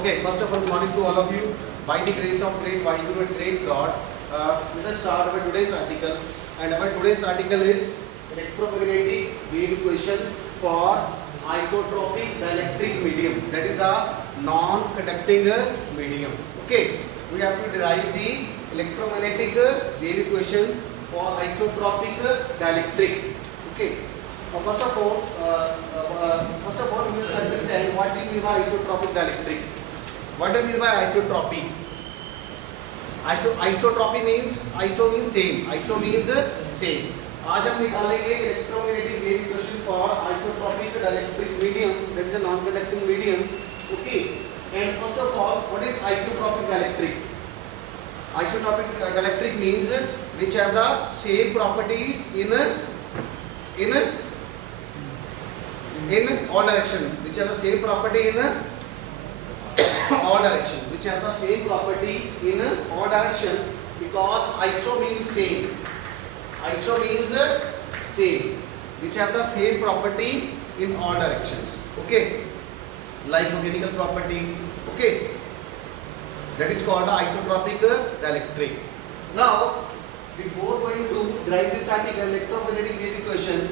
Okay, first of all, good morning to all of you. By the grace of great Vaheguru and great God, let us start our today's article. And our today's article is electromagnetic wave equation for isotropic dielectric medium. That is the non-conducting medium. Okay, we have to derive the electromagnetic wave equation for isotropic dielectric. Okay. First of all, we must understand what do you mean by isotropic dielectric. What do you mean by isotropy? Isotropy means iso means same. Iso means same. आज हम निकालेंगे electromagnetic wave equation for isotropic dielectric medium, that is a non-conducting medium. Okay. And first of all, what is isotropic dielectric? Isotropic dielectric means which have the same properties in all directions, which have the same property in all directions, which have the same property in all directions, because iso means same. Iso means same, which have the same property in all directions. Okay, like mechanical properties. Okay, that is called the isotropic dielectric. Now, before going to derive this article, electromagnetic wave equation,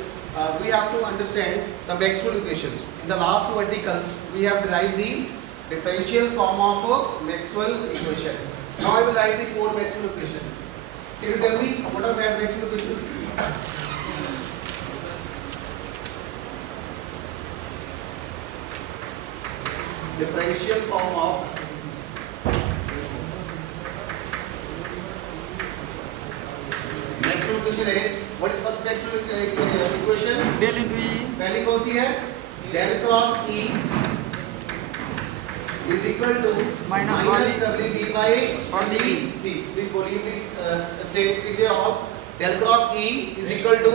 we have to understand the Maxwell equations. In the last two articles, we have derived the differential form of Maxwell equation. Now I will write the four Maxwell equations. Can you tell me what are that Maxwell equations? Differential form of Maxwell equation is, what is first Maxwell equation? Del into E पहली कौन सी है? Del cross E is equal to minus curly b by curly b. Please बोलिए, please say all. Del cross E is equal to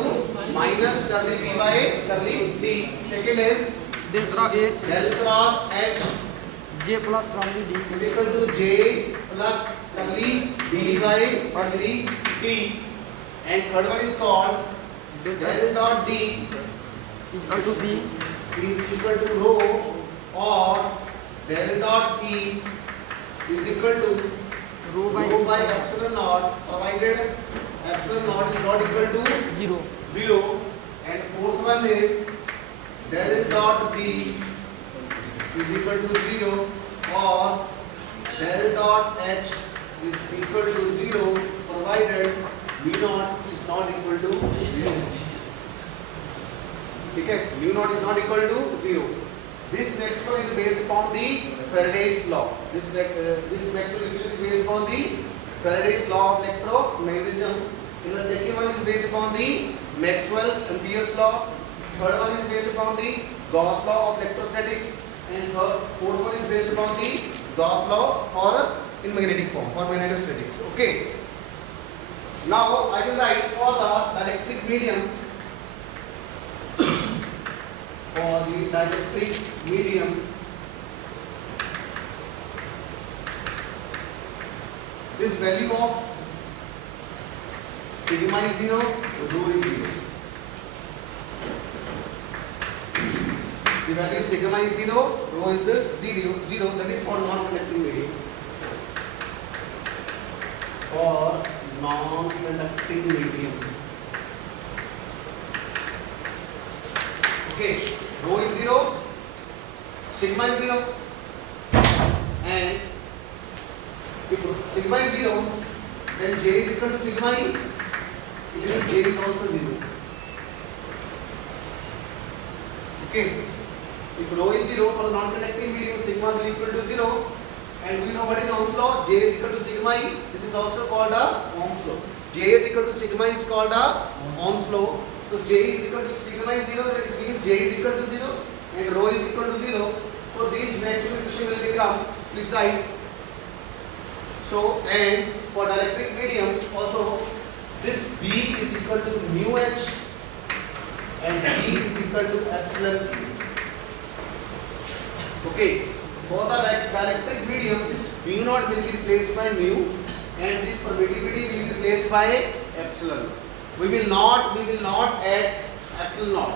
minus curly b by curly b. Second is del cross a del cross H J plus curly D is equal to J plus curly b by curly d. And third one is called del dot d equal to B is equal to rho, or del dot E is equal to rho rho by epsilon naught, provided epsilon naught is not equal to zero 0. And fourth one is del dot B is equal to 0, or del dot H is equal to 0, provided mu naught is not equal to 0. ठीक है, mu naught is not equal to 0. This Maxwell is based upon the Faraday's law. This Maxwell equation is based upon the Faraday's law of electromagnetism. And the second one is based upon the Maxwell Ampere's law. Third one is based upon the Gauss law of electrostatics. And fourth one is based upon the Gauss law for in magnetic form, for magnetostatics. Okay. Now I will write for the electric medium. For the dielectric medium, this value of sigma is 0, rho is 0. The value sigma is 0, rho is 0, that is for non-conducting medium. For non-conducting medium. Okay, rho is 0, sigma is 0, and if sigma is 0, then J is equal to sigma E, which means J is also 0. Okay, if rho is 0 for the non-conducting medium, sigma will equal to 0, and we know what is Ohm's law. J is equal to sigma E. This is also called a Ohm's law. J is equal to sigma is called a Ohm's law. So J is equal to sigma is 0, that it means J is equal to 0 and rho is equal to 0. So this Maxwell equation will become, please write. So, and for dielectric medium also, this B is equal to mu H and B is equal to epsilon E. Okay, for the dielectric medium, this mu naught will be replaced by mu and this permittivity will be replaced by epsilon. We will not add epsilon naught.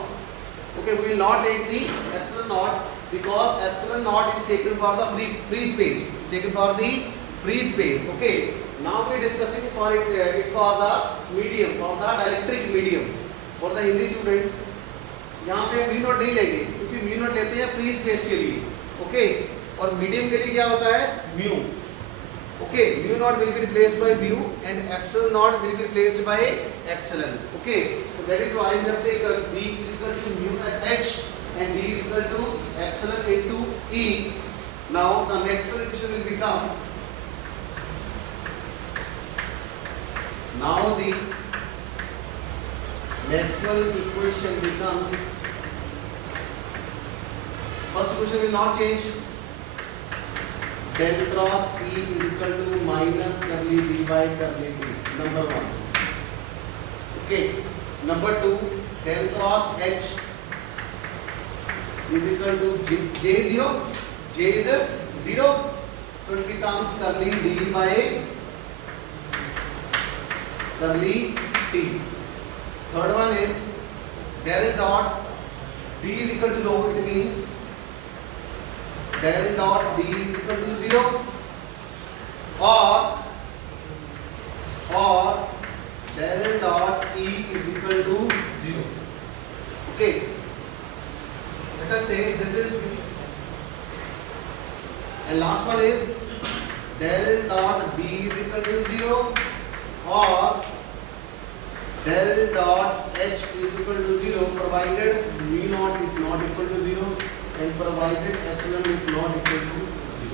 Okay, we will not take the epsilon naught because epsilon naught is taken for the free space. It's taken for the free space. Okay. Now we are discussing for it for the medium, for the dielectric medium. For the Hindi students, यहाँ पे mu not नहीं लेंगे क्योंकि mu naught लेते हैं free space के लिए. Okay. और मीडियम के लिए क्या होता है? Mu. Okay, mu naught will be replaced by mu and epsilon naught will be replaced by epsilon. Okay, so that is why we have taken B is equal to mu h and D is equal to epsilon into E. Now the Maxwell equation will become. Now the Maxwell equation becomes. First equation will not change. Del cross E is equal to minus curly B by curly T. Number 1. Okay. Number 2. Del cross H is equal to J 0. J is 0. So it becomes curly D by curly T. Third one is del dot D is equal to 0. It means del dot D is equal to 0 or del dot E is equal to 0. Okay. Let us say this is, and last one is del dot B is equal to 0 or del dot H is equal to 0 provided mu naught is not equal to 0 and provided epsilon is not equal to 0.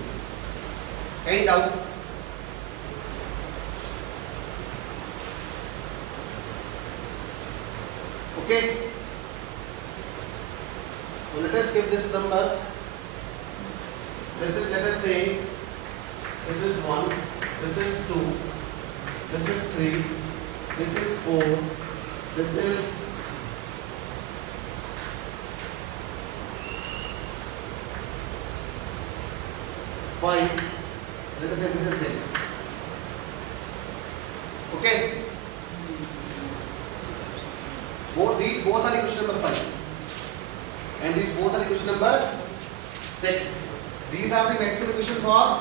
Any doubt? Okay. So let us give this number. This is, let us say, this is 1, this is 2, this is 3, this is 4, this is 5, let us say this is 6. Okay. Both are equation number 5 and these both are equation number 6. These are the maximum equation for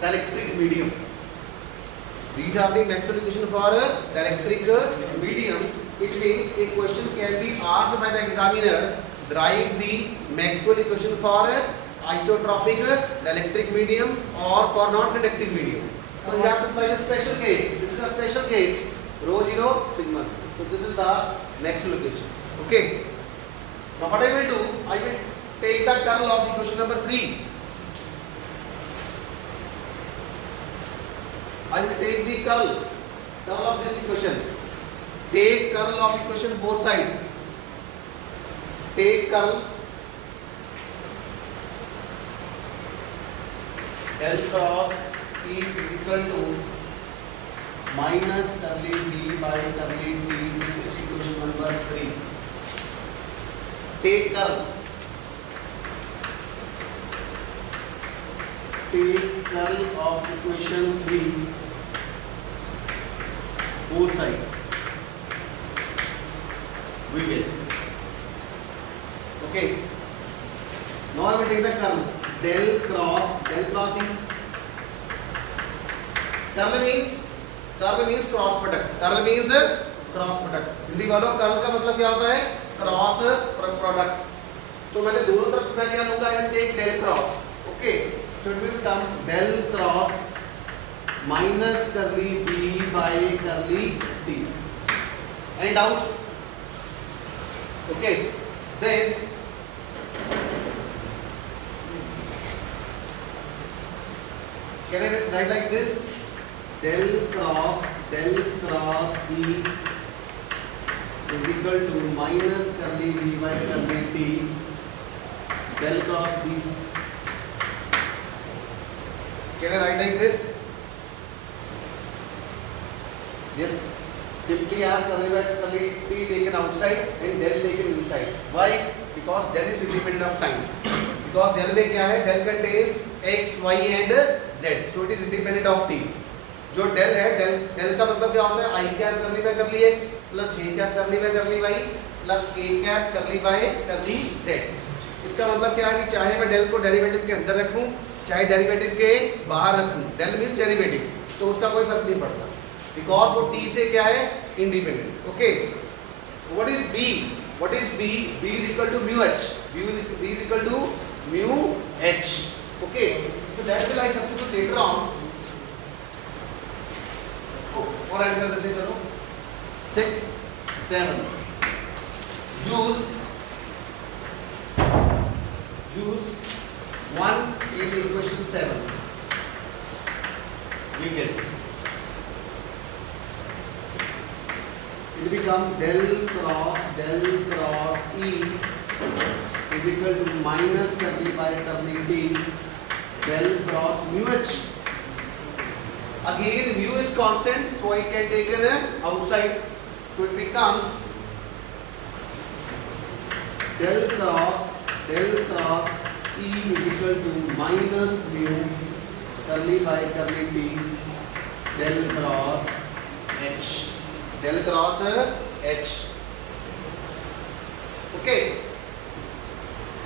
dielectric medium. These are the maximum equation for dielectric medium. It means a question can be asked by the examiner, derive the Maxwell equation for isotropic dielectric medium or for non-conducting medium. So you have to apply a special case. This is a special case, rho 0 sigma. So this is the Maxwell equation. Okay. Now what I will do, I will take the curl of equation number 3. I will take the curl of this equation. Take curl of equation both sides. Take curl del cross E is equal to minus curly B by curly T. This is equation number 3. Take curl. Take curl of equation 3 both sides. We will. Okay. Now I will take the curl del cross E. Curl means cross product. Curl means cross product. Hindi वालों curl का मतलब क्या होता है? Cross product. तो मैंने दोनों तरफ मैं क्या लूंगा? I will take del cross. Okay. So it will become del cross minus curly B by curly T. Any doubt? Okay. This can I write like this? Del cross E is equal to minus curly B by curly T del cross B. Can I write like this? Yes. Simply I have curly T taken outside and del taken inside. Why? Because del is independent of time. Because del में क्या है? Del contains x, y and z. So it is independent of t. जो del है, del का मतलब क्या होता है, I cap curly by curly X plus J cap curly by curly Y plus A cap curly by curly Z. इसका मतलब क्या है कि चाहे मैं डेल को डेरिवेटिव के अंदर रखूं चाहे डेरिवेटिव के बाहर रखूं, डेल मींस डेरिवेटिव, तो उसका कोई फर्क नहीं पड़ता बिकॉज वो टी से क्या है, independent. Okay, what is B? What is B? B is equal to mu H, B is equal to mu H. Okay, so that will I substitute later on। और ऐड कर देते हैं, चलो 6 7 use 1 in equation 7 we get it become del cross E is equal to minus curly by curly D del cross mu H। Again mu is constant, so I can take an outside, so it becomes del cross E is equal to minus mu curly by curly D del cross H, del cross H। Okay,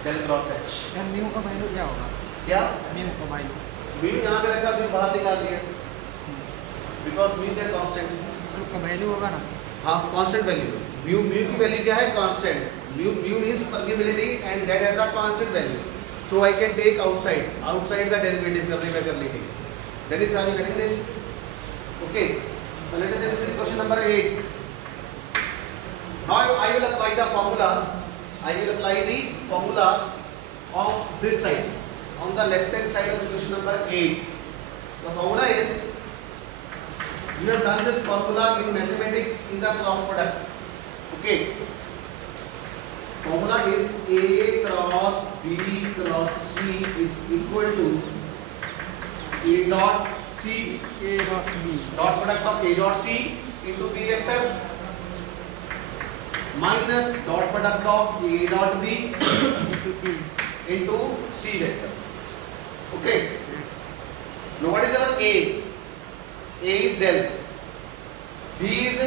del cross H। यार mu का value क्या होगा? क्या mu का value mu यहाँ पे रखा, mu बाहर निकाल दिया बिकॉज म्यू क्या कांस्टेंट, का वैल्यू होगा ना? हाँ कांस्टेंट वैल्यू। म्यू की वैल्यू क्या है, constant. Mu means permeability and that has a constant value, so I can take outside the derivative curly by curly T. That is how you getting this. Okay, let us say this is question number 8। Now I will apply the formula of this side, on the left hand side of equation number 8. The formula is, you have done this formula in mathematics in the cross product. Okay, formula is A cross B cross C is equal to A dot C, A dot B, dot product of A dot C into B vector minus dot product of A dot B into E, into C vector. Okay, now what is our A? A is del, B is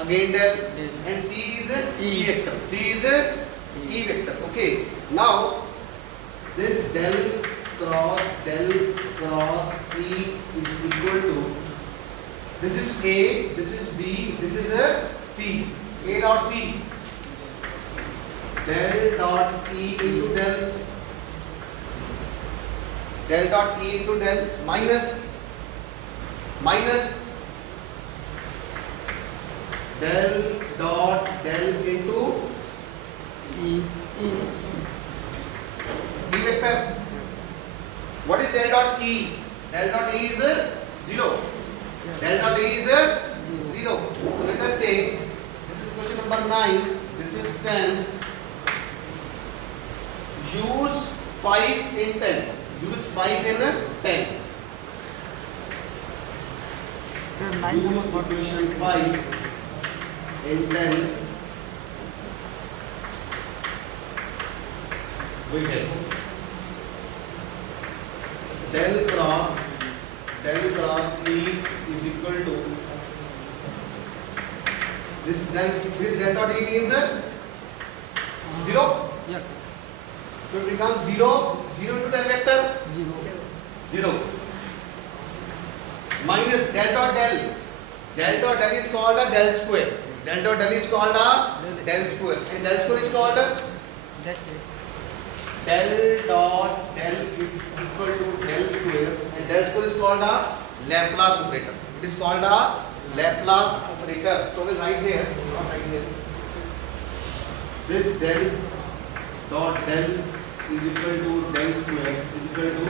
again del, Del. and C is E. E vector. C is E vector. Okay, now this del cross E is equal to, this is A, this is B, this is a C. A dot C, del dot E into del dot E into del minus del dot del into E, E, B vector. What is del dot E? Del dot E is 0. Del dot E is 0. So let us say this is question number 9. This is 10. Use 5 in 10. Use 5 in 10. फिर 9 Use equation 5 in 10. We get del cross E is equal to this del dot E means 0. या So it becomes 0 into del vector 0, 0 minus del dot del. Del dot del is called a del square. Del dot del is called a del square, and del square is called del dot del is equal to del square, and del square is called a Laplace operator. It is called a Laplace operator. So we will write here, not write here. This del dot del is equal to del square is equal to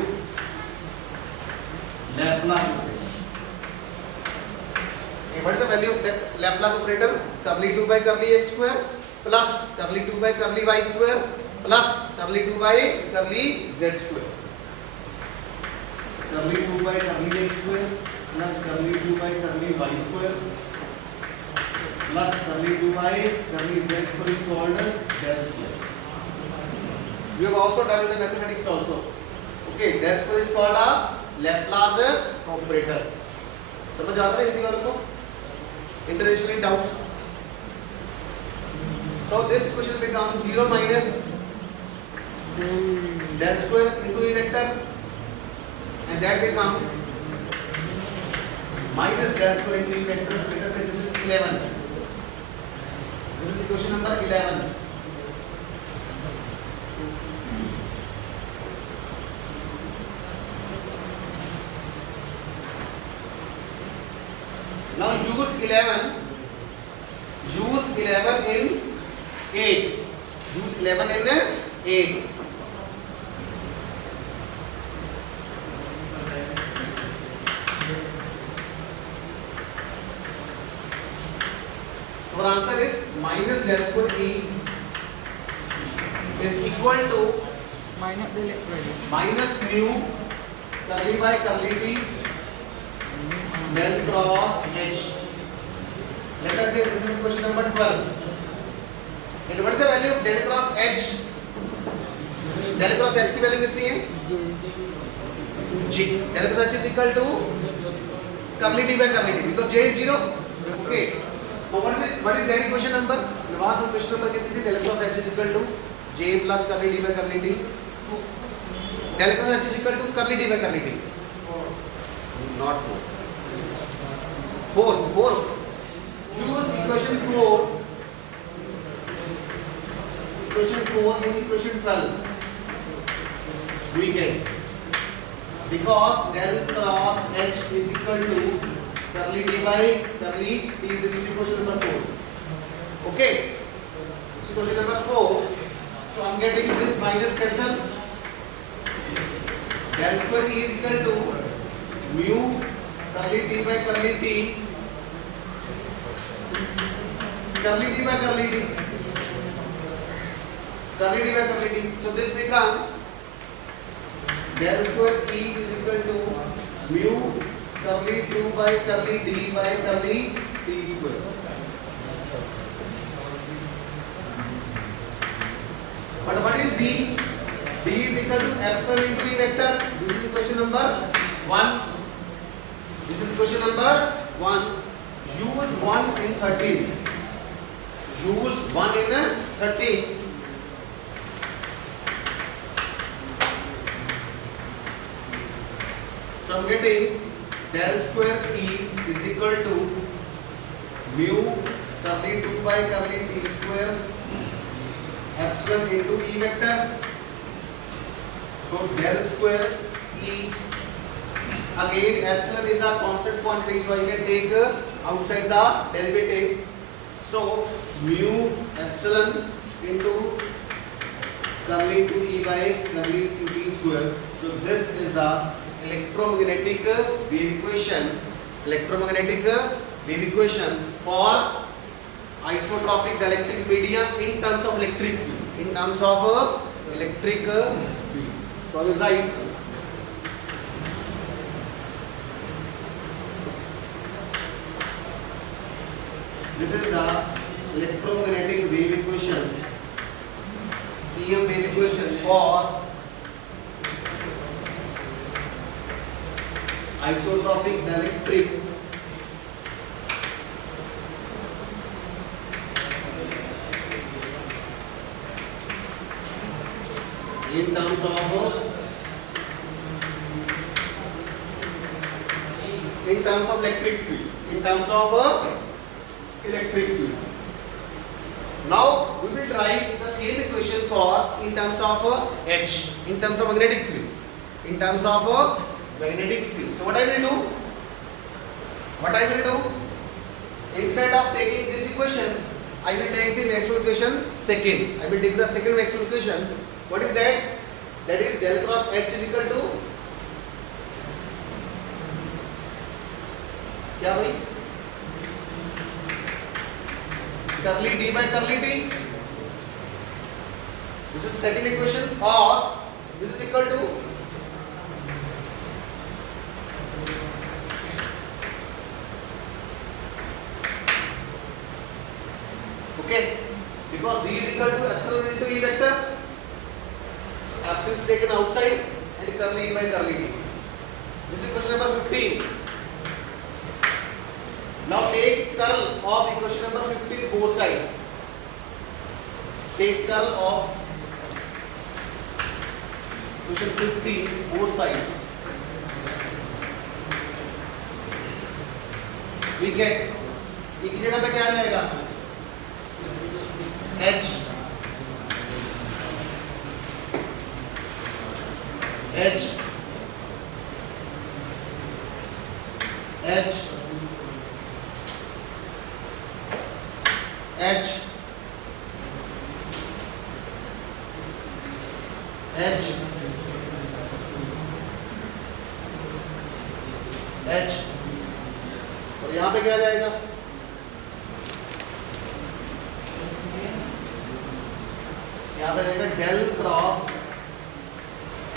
Laplace operator. Okay, what is the value of the Laplace operator? Curly 2 by curly x square plus curly 2 by curly y square plus curly 2 by curly z square. Curly 2 by curly x square plus curly 2 by curly y square plus curly 2 by curly z square is called del square. We have also done in the mathematics also. Okay, del square is called a Laplace operator. समझ आता है हिंदी वालों को? International doubts. So this equation becomes 0 minus del square into E vector, and that becomes minus del square into E vector. Let us say this is 11. This is equation number 11. Now use 11 in 8. Use 11 in 8. So our answer is minus del square E is equal to minus del square minus mu curly by curly T del cross H. Let us say this is question number 12. And what is the value of del cross H? Del cross H की value कितनी है? G. Del cross H is equal to curly D by curly D because J is 0. Okay. Now what is that equation number? Navas में question number कितनी थी? Del cross H is equal to J plus curly D by curly D. Del cross H is equal to curly D by curly D. Not 4. 4. Use equation 4. Equation 4 in equation 12. We get because del cross H is equal to curly D by curly D. This is equation number 4. Okay. This is equation number 4. So I am getting this minus cancel. Del square E is equal to mu curly D by curly T. Curly D by curly D. Curly D by curly D. So this becomes del square E is equal to mu curly 2 by curly D by curly T square. But what is D? D is equal to epsilon into E vector. This is question number 1. This is question number 1. Use 1 in 13. Use 1 in 13. So I am getting del square E is equal to mu curly 2 by curly T square epsilon into E vector. So del square E, again epsilon is a constant quantity, so I can take outside the derivative. So mu epsilon into curly 2E by curly T square. So this is the electromagnetic wave equation. Electromagnetic wave equation for isotropic dielectric media in terms of electric field. In terms of electric field. So I will write this is the electromagnetic wave equation, EM wave equation for isotropic dielectric in terms of electric field. In terms of electric field. Now we will write the same equation for in terms of H, in terms of magnetic field, in terms of magnetic field. So what I will do, instead of taking this equation, I will take the Maxwell equation second. I will take the second Maxwell equation. What is that? That is del cross H is equal to क्या भाई? Curly D by curly D. This is second equation, or this is equal to okay, because D is equal to epsilon into E vector. So epsilon is taken outside and curly E by curly D. This is question number 15. Now take curl of equation number 15 both side. Take curl of equation 15 both sides. We get एक ही जगह पे क्या आ जाएगा? H H H H H H और यहाँ पे क्या आ जाएगा? यहाँ पे जाएगा del cross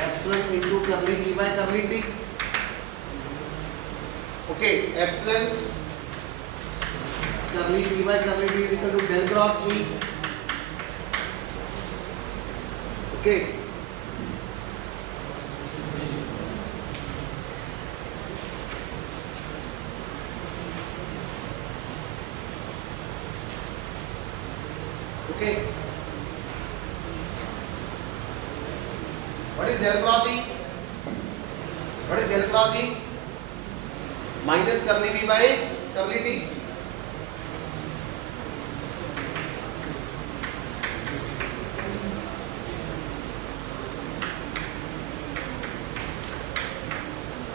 epsilon into curly E by curly T. Okay, epsilon curly E by curly T is equal to del cross E. Okay, okay. What is del cross E? What is del cross E? Minus curly B by curly T.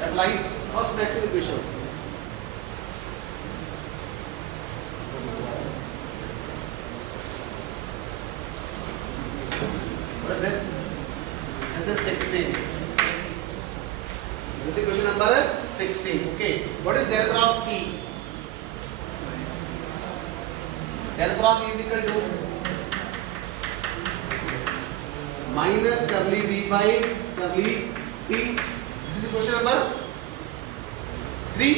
Applies first Maxwell equation. What is this? This is 16. This is question number 16. Okay. What is del cross E? Del cross E is equal to minus curly B by curly T. This is question number 3.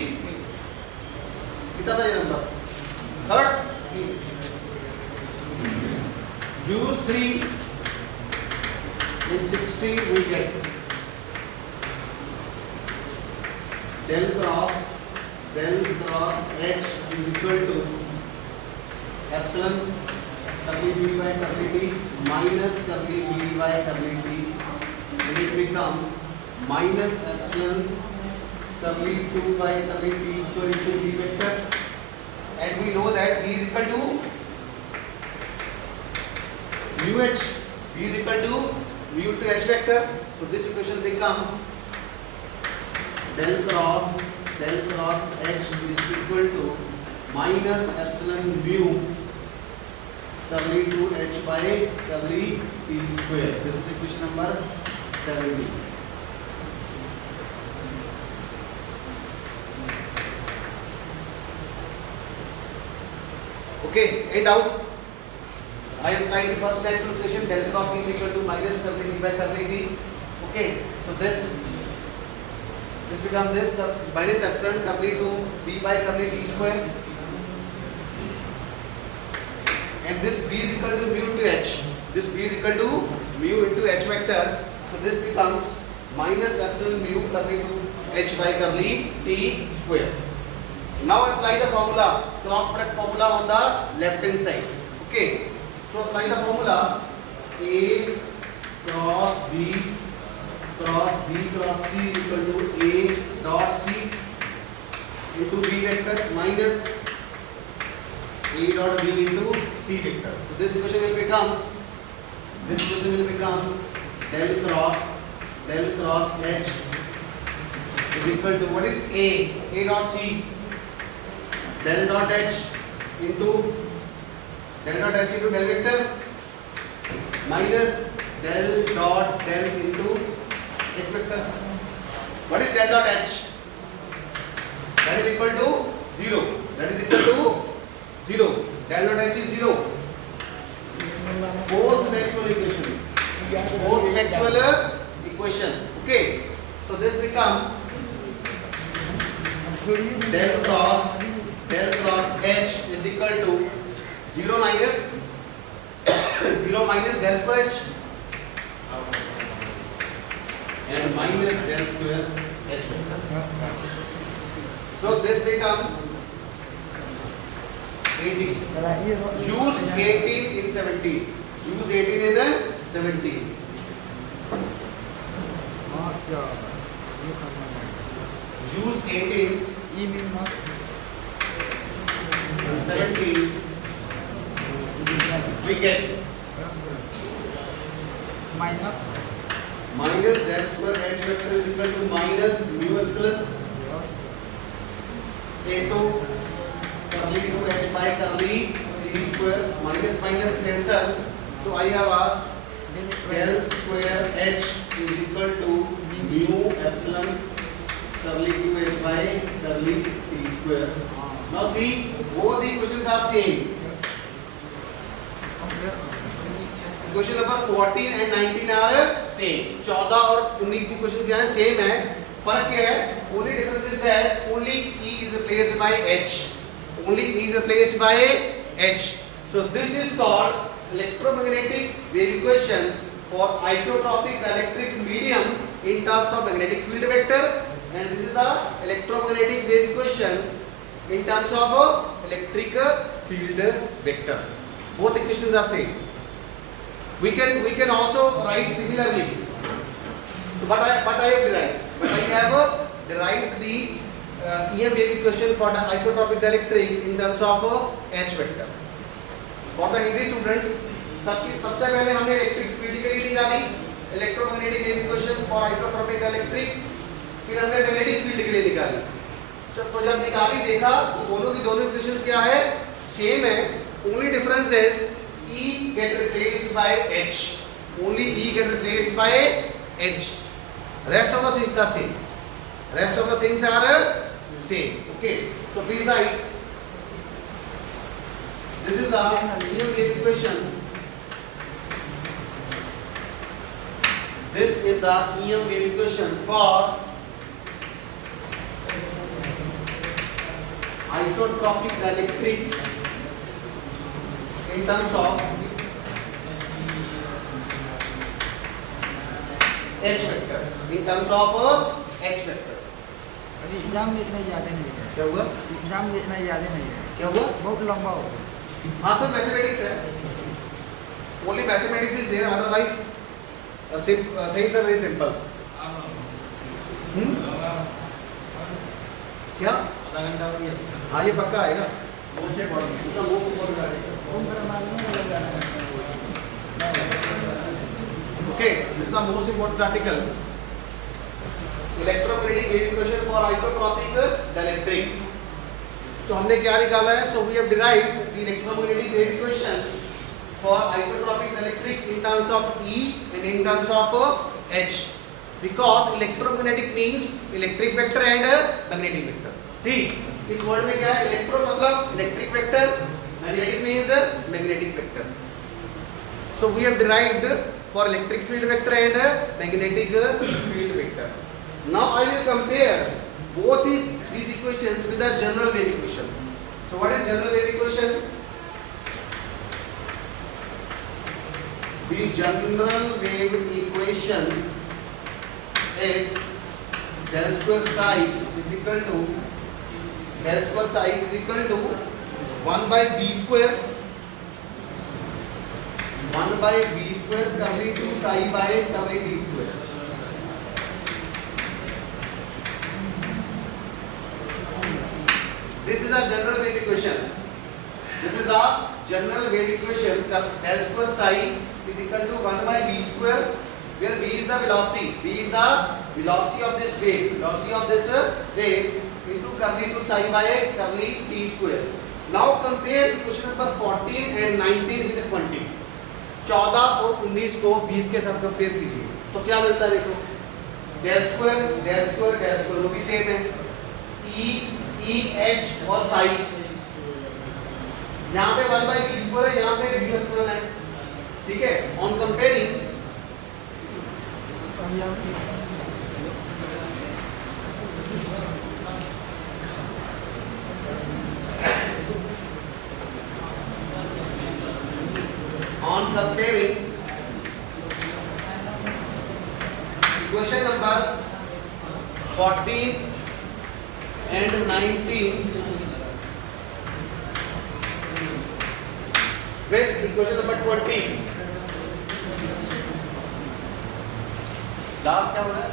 कितना था ये number? Third. Use 3. In 16 we get del cross H is equal to epsilon curly B by curly T minus curly B by curly T, and it become minus epsilon curly 2 by curly T square into B vector, and we know that B is equal to mu H. B is equal to mu to H vector. So this equation become del cross H is equal to minus epsilon mu curly 2H by curly T square. This is equation number 70. Okay, any doubt? I applied the first Maxwell equation del cross E is equal to minus curly B by curly T. Okay, so this becomes this minus epsilon curly to B by curly T square, and this B is equal to mu to H. This B is equal to mu into H vector. So this becomes minus epsilon mu curly to H by curly T square. Now apply the formula, cross product formula on the left hand side. Okay. So apply the formula A cross B cross C is equal to A dot C into B vector minus A dot B into C vector. So this equation will become del cross H is equal to, what is A dot C, del dot H into del vector minus del into H vector. What is del dot H? That is equal to 0. Del dot H is 0. Fourth Maxwell equation. Okay. So this become del cross H is equal to 0 minus del square H and minus del square H vector. So this become 18. Right here. Use 18 in 17. Use 18 in 17. Not your. You come on. Use 18 E mean not. in 17. We get Minus. minus del square h vector is equal to minus mu epsilon a2 curly 2 h by curly d square minus minus cancel. So I have a del square h is equal to mu epsilon curly 2 h by curly d square. Now see, both the equations are same. Question number 14 and 19 are same. 14 और 19 equation क्या है? Same है. फर्क क्या है? Only difference is that only E is replaced by H. Only E is replaced by H. So this is called electromagnetic wave equation for isotropic dielectric medium in terms of magnetic field vector, and this is the electromagnetic wave equation in terms of electric field vector. Both equations are same. We can also write similarly. So but I have derived the EM wave equation for the isotropic dielectric in terms of H vector. For the Hindi students, सबसे पहले हमने electric field के लिए निकाली electromagnetic wave equation for isotropic dielectric, फिर हमने magnetic field के लिए निकाली. तो जब निकाली देखा तो दोनों की दोनों इक्वेशंस क्या है? सेम है. Only difference is E get replaced by H. Only E get replaced by H. Rest of the things are same. Rest of the things are same. Okay. So please write. This is the EM wave equation. This is the EM wave equation for isotropic dielectric in terms of H vector. In terms of H vector. अभी exam लिखना याद नहीं है. क्या हुआ? Exam लिखना याद नहीं है. क्या हुआ? बहुत लंबा हो गया. हाँ सर, मैथमेटिक्स है. Only mathematics is there. Otherwise, things are very simple. क्या? आधा घंटा हो गया. हाँ ये पक्का आएगा. Most important. इसका most important आएगा. Okay, this is the most important article. Electromagnetic wave equation for isotropic dielectric. तो हमने क्या निकाला है? So we have derived the electromagnetic wave equation for isotropic dielectric in terms of E and in terms of H, because electromagnetic means electric vector and magnetic vector. See, इस word में क्या है? Electro मतलब electric vector, magnetic means magnetic vector. So we have derived for electric field vector and magnetic field vector. Now I will compare both these equations with the general wave equation. So what is general wave equation? The general wave equation is del square psi is equal to 1 by v square curly 2 psi by curly d square. This is a general wave equation. This is the general wave equation. Del square psi is equal to 1 by v square, where v is the velocity. V is the velocity of this wave. Velocity of this wave into curly 2 psi by curly d square. Now compare equation number 14 and 19 with 20. 14 और 19 को 20 के साथ compare कीजिए तो क्या मिलता है? देखो, del square del square del square वो भी सेम है. ई एच और साई, यहाँ पे 1 by v स्क्वायर है, यहाँ पे v एप्सिलॉन है. ठीक है. On comparing equation number 14 and 19 with equation number 20. Last क्या हो रहा है?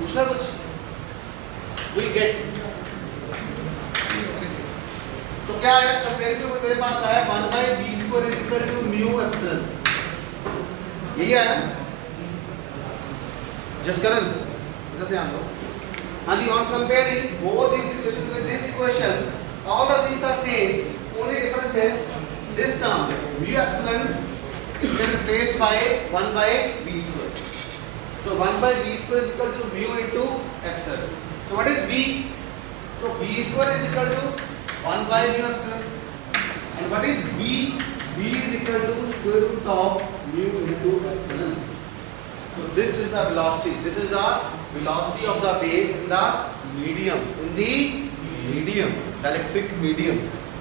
पूछना कुछ? We get. तो क्या है? कंपेरिजन में मेरे पास आया 1 by b square is equal to mu epsilon. यही आया? जसकरण इधर ध्यान दो. हाँ जी, on comparing both these equations with this equation, all of these are same. Only difference is this term mu epsilon is been replaced by 1 by b square. So 1 by b square is equal to mu into epsilon. So what is b? So b square is equal to 1 by mu epsilon. And what is v? V is equal to square root of mu into epsilon. So this is the velocity. This is the velocity of the wave in the medium. In the medium, the electric medium.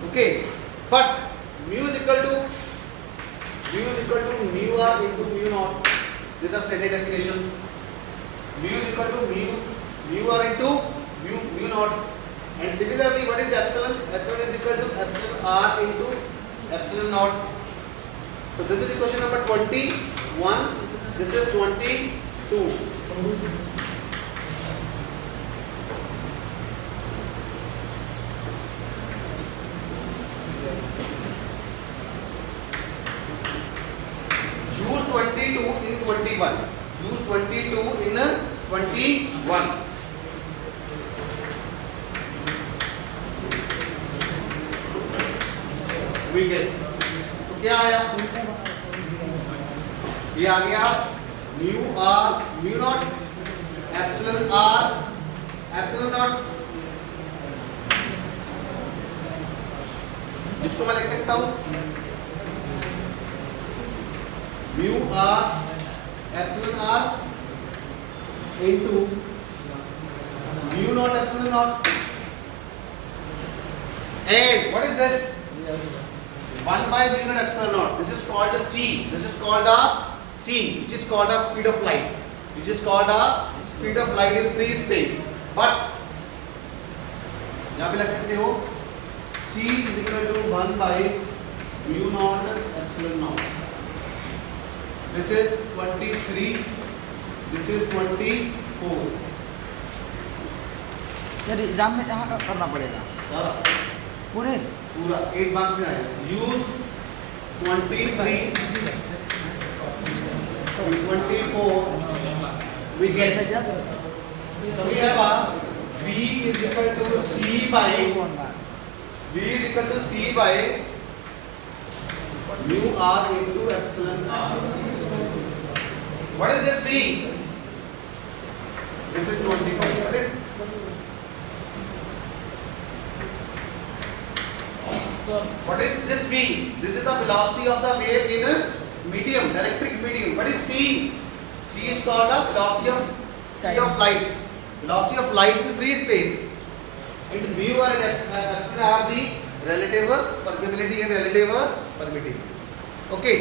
Okay. But mu is equal to mu r into mu naught. This is a standard definition. Mu is equal to mu r into mu naught. And similarly, what is epsilon? Epsilon is equal to epsilon r into epsilon naught. So this is equation number 21. This is 22. Use 22 in 21. Use 22 in 21. We get. तो क्या आया? ये आ गया mu r mu naught epsilon r epsilon naught, जिसको मैं लिख सकता हूँ mu r epsilon r into mu naught epsilon naught. And what is this? 1 by mu naught epsilon naught. This is called a c. This is called a c, which is called a speed of light. Which is called a speed of light in free space. But यहाँ पे लग सकते हो c is equal to 1 by mu naught epsilon naught. This is 23. This is 24. यार exam में यहाँ करना पड़ेगा सारा पूरे पूरा 8 मार्क्स में आएगा. Use 23 24 we get. So we have a v is equal to c by mu r into epsilon r. What is this v? This is 25. What is? What is this v? This is the velocity of the wave in a medium, the electric medium. What is c? C is called the velocity of speed of light. Velocity of light in free space. And mu and epsilon are the relative permeability and relative permittivity. Okay.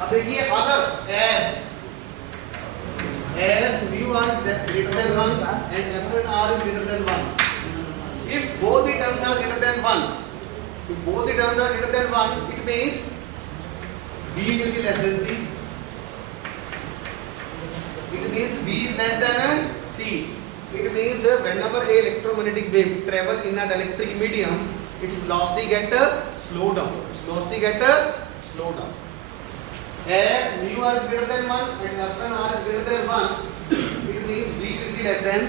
अब देखिए अगर as mu r is greater than 1 and epsilon r is greater than 1. If both the terms are greater than 1, if both the terms are greater than 1, it means V will be less than C. It means V is less than C. It means whenever a electromagnetic wave travel in an electric medium, its velocity get slow down. Its velocity get slow down. As mu r is greater than 1 and epsilon r is greater than 1, it means V will be less than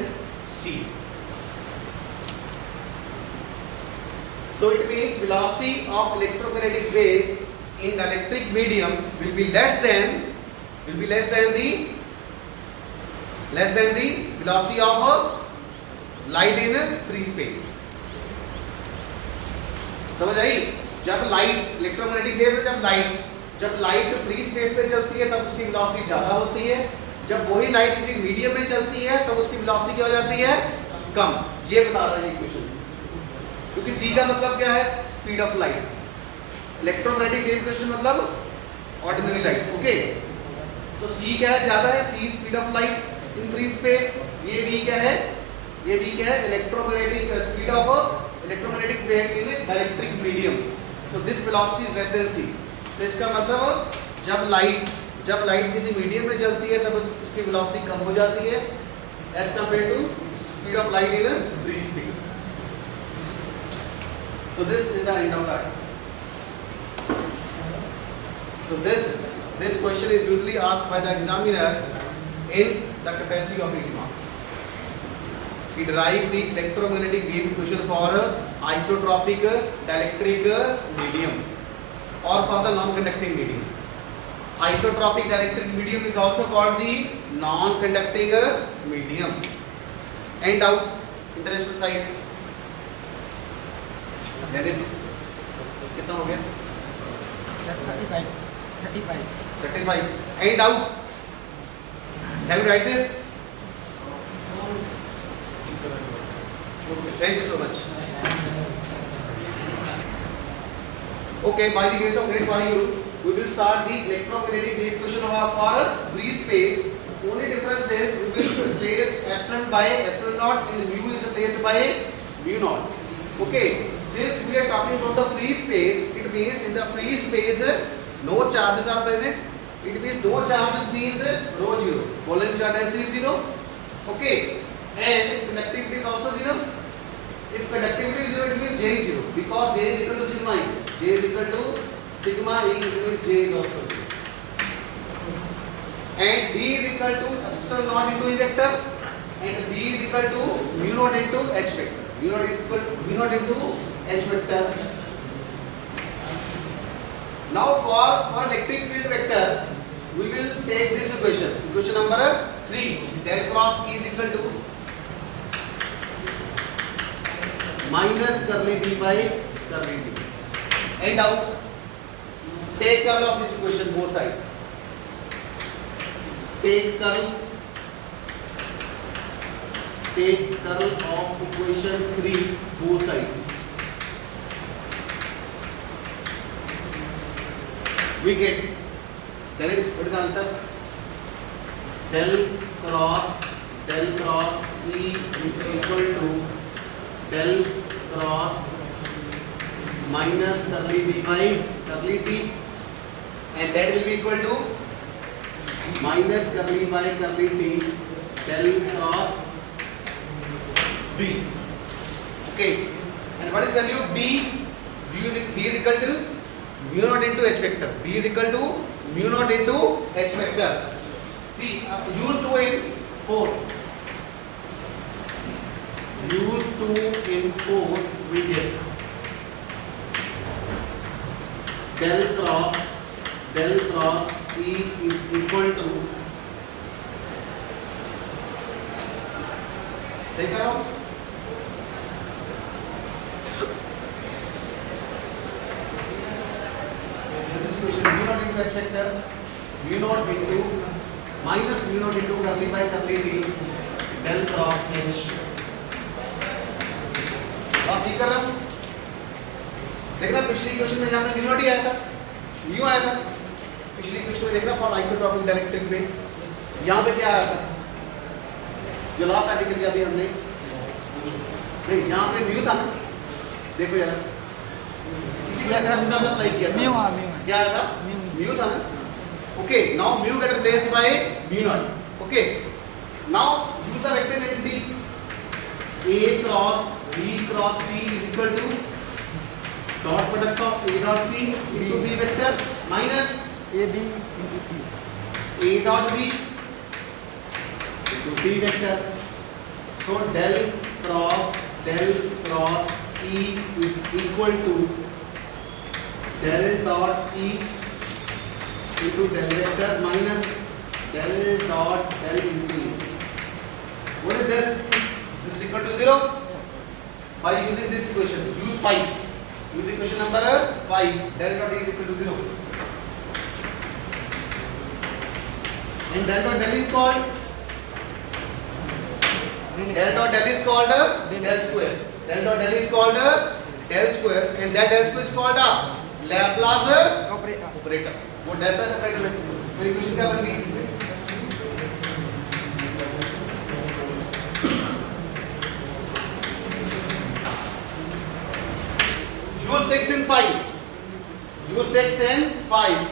C. So it means velocity of electromagnetic wave in the electric medium will be less than the velocity of light in free space. समझ आई? जब light electromagnetic wave है, जब light free space पे चलती है तब उसकी velocity ज्यादा होती है. जब वही लाइट किसी मीडियम में चलती है तब उसकी वेलोसिटी क्या हो जाती है? कम. ये बता रहा है इक्वेशन. क्योंकि c का मतलब क्या है? Speed of light. Electromagnetic wave equation मतलब ऑर्डिनरी लाइट. ओके, तो c क्या है? ज्यादा है. c speed of light in free space. ये v क्या है? Electromagnetic speed of electromagnetic wave in dielectric medium, तो this velocity is less than c। तो इसका मतलब जब लाइट किसी मीडियम में चलती है तब उसकी वेलोसिटी कम हो जाती है as compare to speed of light in free space. So this is the end of that. So this question is usually asked by the examiner in the capacity of 8 marks. We derive the electromagnetic wave equation for isotropic dielectric medium or for the non-conducting medium. Isotropic dielectric medium is also called the non-conducting medium. And out international side. That is कितना हो गया? 35. And out. Have you write this? Thank you so much. Okay, by the grace of great Vayu, we will start the electromagnetic wave equation for free space. Only difference is we will replace epsilon by epsilon naught and mu is replaced by mu naught. Okay. Since we are talking about the free space, it means in the free space no charges are present. It means no charges means rho 0. Coulomb charge density is 0. Okay. And conductivity is also 0. If conductivity is 0, it means J is 0 because J is equal to sigma E. J is equal to sigma E, it means J is also 0. And B is equal to epsilon naught into E vector and B is equal to mu naught into H vector. Mu naught is equal to mu naught into H vector. Now for electric field vector, we will take this equation. Equation number 3. Del cross E is equal to minus curly B by curly D. And now take curl of this equation both sides. Take curl of equation 3 both sides. We get, that is, what is the answer? Del cross E is equal to del cross minus curly B by curly T, and that will be equal to minus curly by curly T del cross B. Okay, and what is value of B? B is equal to mu naught into H vector. B is equal to mu naught into H vector. See, use 2 in 4. Use 2 in 4, we get del cross E is equal to, सही करो, H vector mu naught into minus mu naught into curly by curly D del cross H. और सी कर हम देखना पिछली question में जहाँ पे mu naught ही आया था, mu आया था पिछली क्वेश्चन में, देखना फॉर आइसोट्रोपिक डाइलेक्ट्रिक वेव यहाँ पे क्या आया था, जो लास्ट आर्टिकल किया अभी हमने, नहीं यहाँ पे mu था ना, देखो यार इसी का हमने अप्लाई किया था, क्या आया था, mu था ना. Okay, now mu get replaced by mu naught. Okay, now use the vector identity. A cross B cross C is equal to dot product of A dot C into B vector minus A B into E. A dot B into C vector. So del cross E is equal to del dot E into del vector minus del dot L into E. What is this? This is equal to 0. By using this equation, use 5. Use equation number 5. Del dot E is equal to 0. And del dot L is called del dot L is called del square. Del dot L is called del square, and that del square is called Laplace operator. वो del plus operator में तो equation क्या बन गई? use 6 and 5. Use 6 and 5.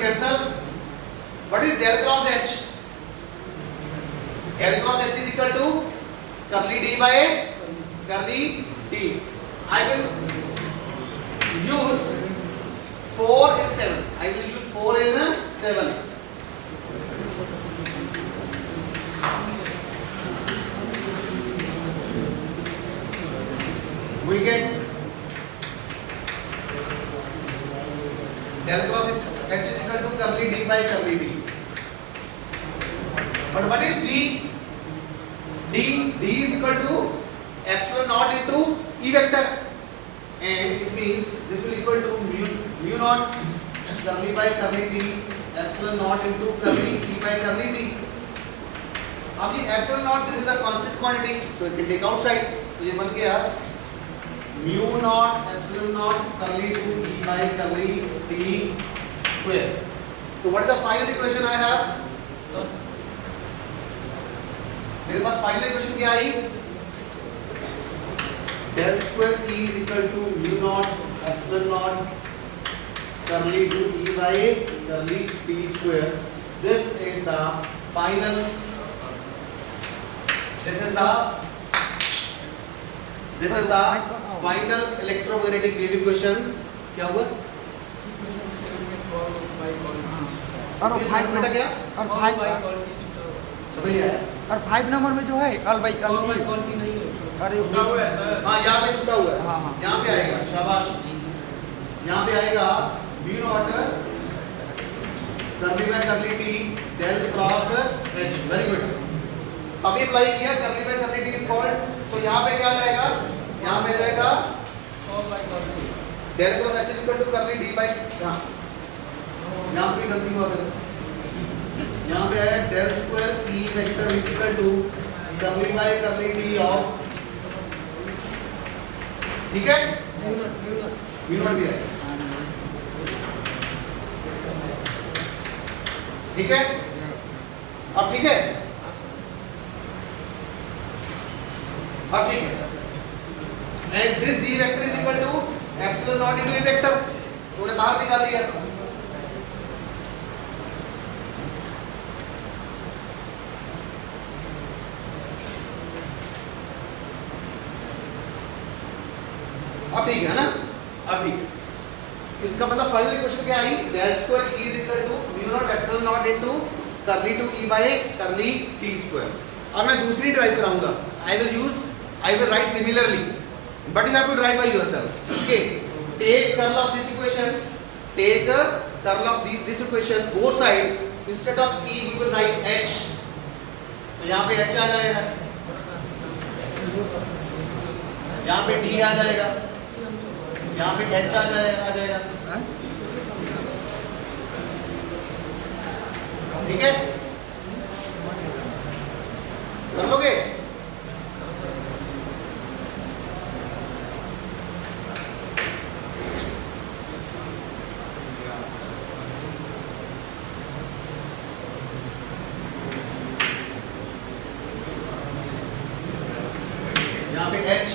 Cancel. What is del cross H? Del cross H is equal to curly D by curly D. I will use 4 in 7. I will use 4 in 7. We get del cross H is equal to curly D by curly D. But what is D? D is equal to epsilon naught into E vector, and it means this will equal to mu naught curly by curly D epsilon naught into curly E by curly D. अब ये epsilon naught this is a constant quantity, so you can take outside. तो ये बन गया mu naught epsilon naught curly to E by curly D square. So what is the final equation I have? मेरे पास final equation क्या आई? del square E is equal to mu naught epsilon naught curly to E by curly T square. This is the final. This is the final electromagnetic wave equation. क्या हुआ? और 5 बेटा क्या? और 5 समझ आया? और 5 नंबर में जो है अल बाई अल ई अरे हाँ यहाँ पे छूटा हुआ है। हाँ, हाँ। यहाँ पे आएगा, शाबाश। यहाँ पे आएगा mu not curly by curly T del cross H. Very good. अभी अप्लाई किया curly by curly T is called, तो यहाँ पे क्या आ जाएगा? यहाँ पे आ जाएगा del cross H is equal to curly D by, यहाँ पे गलती हुआ मेरे, यहाँ पे आया del square E vector is equal to curly by curly D of, ठीक है? म्यू नॉट भी है, ठीक है? अब ठीक है? अब ठीक है। And this D vector is equal to epsilon not into A vector, तूने बाहर निकाल दिया। अब ठीक है ना? अब ठीक है। इसका मतलब फाइनल इक्वेशन क्या आई? del square E is equal to mu naught epsilon naught into curly to E by curly T square. अब मैं दूसरी ड्राइव कराऊंगा। I will write similarly, but you have to drive by yourself. Okay. Take curl of this equation. Take curl of this equation. Both side instead of E we will write H. तो यहाँ पे H आ जाएगा, यहाँ पे D आ जाएगा, यहाँ पे H आ जाएगा, ठीक है? कर लोगे? यहाँ पे H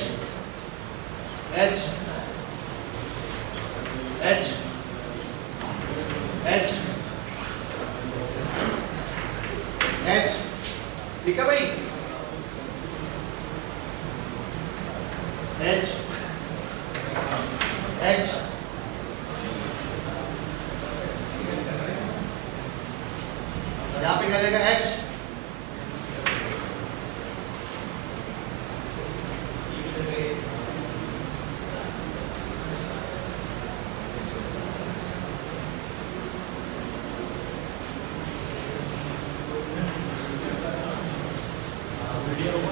H H H H, ठीक है भाई? H H यहाँ पे क्या रहेगा? H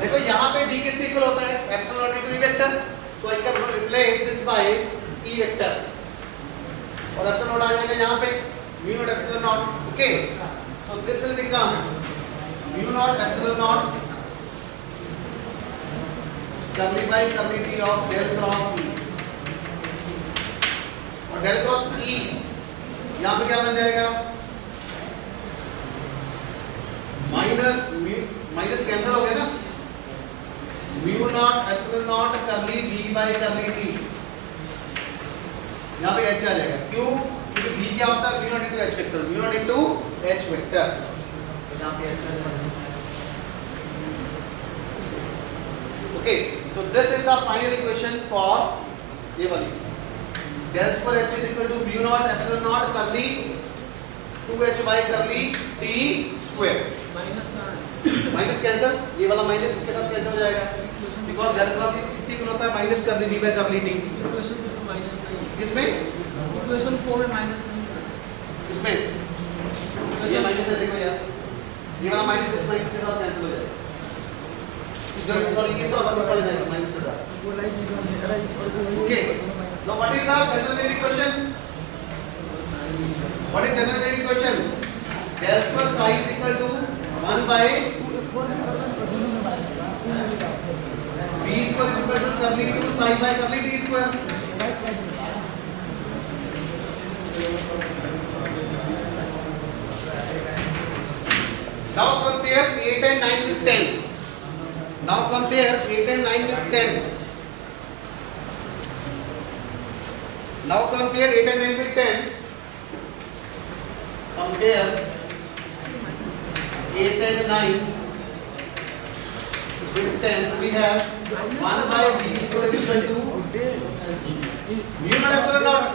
देखो यहाँ पे D किसके इक्वल होता है? Epsilon not into E vector, so I can replace this by E vector, और एप्सिलॉन नॉट आ जाएगा यहाँ पे mu naught epsilon naught. Okay, so this will become mu naught epsilon naught curly by curly T of del cross E, और del cross ई यहां पे क्या बन जाएगा, माइनस माइनस कैंसिल हो गया ना, म्यू नॉट एप्सिलॉन नॉट करली बी बाय करली टी, यहां पे एच आ जाएगा, क्यों, क्योंकि बी क्या होता है, mu naught into H vector, mu naught into H vector, यहां पे एच आ जाएगा। Okay, so this is the final equation for ये वाली, del square h is equal to mu naught epsilon naught करली 2h by करली t square, minus cancel, ये वाला minus इसके साथ कैंसिल हो जाएगा, बिकॉज़ डेल क्रॉस किसके इक्वल होता है, माइनस करली d by करली t, किसमें, इक्वेशन 4 में माइनस नहीं है, इसमें ये माइनस है, देखो यार ये वाला माइनस इस माइनस के साथ कैंसिल हो जाएगा, जो सॉरी इस वाले माइनस के साथ, वो like okay. Now what is the general equation? What is general equation? Del square psi is equal to 1 by v square is equal to curly 2 psi by curly t square. Now compare 8 and 9 with 10. Now compare 8 and 9 with 10. Now compare 8 and 9 with 10. Compare 8 and 9 with 10. We have 1 by v square is equal to mu naught epsilon naught.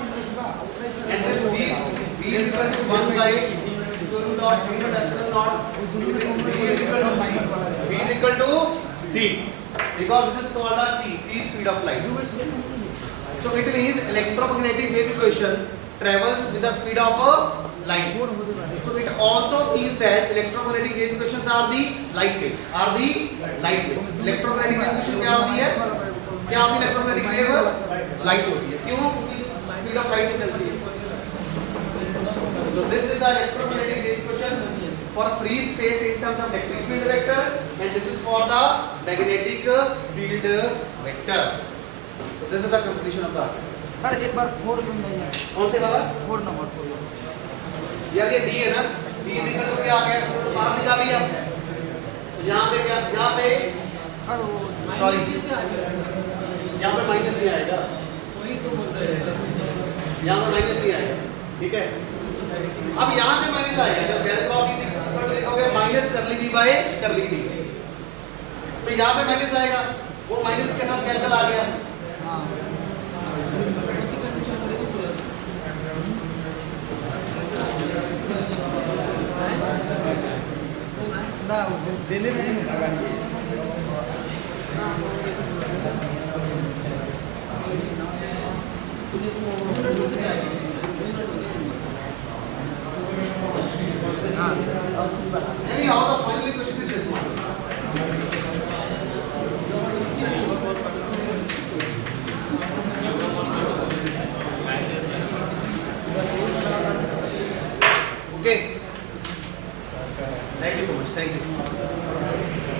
And this v is equal to 1 by square root of mu naught epsilon naught. V is equal to c. V is equal to c. Because this is called as c. C is speed of light. So it means electromagnetic wave equation travels with the speed of a light. So it also means that electromagnetic wave equations are the light waves. Electromagnetic wave equation क्या होती है? क्या होती है electromagnetic wave? Light होती है. क्यों? क्योंकि speed of light से चलती है. So this is the electromagnetic wave equation for free space in terms of electric field vector, and this is for the magnetic field vector. So this is the completion of the article. पर एक बार 4 बन जाइए, कौन से वाला? 4 number 4 यार ये d है ना, d इज इक्वल टू क्या आ गया, तो बाहर निकाल लिया, तो यहाँ पे क्या, यहाँ पे और वो सॉरी कैसे आ गया, यहाँ पे माइनस नहीं आएगा, वही तो बोल रहे हैं यहाँ पे माइनस नहीं आएगा, ठीक है। अब यहाँ से माइनस आएगा, जब del cross is equal to लिखोगे minus curly b by curly t, तो यहाँ पे माइनस आएगा, वो माइनस के साथ कैंसिल आ गया, हाँ ना दिल्ली नहीं लगा लिए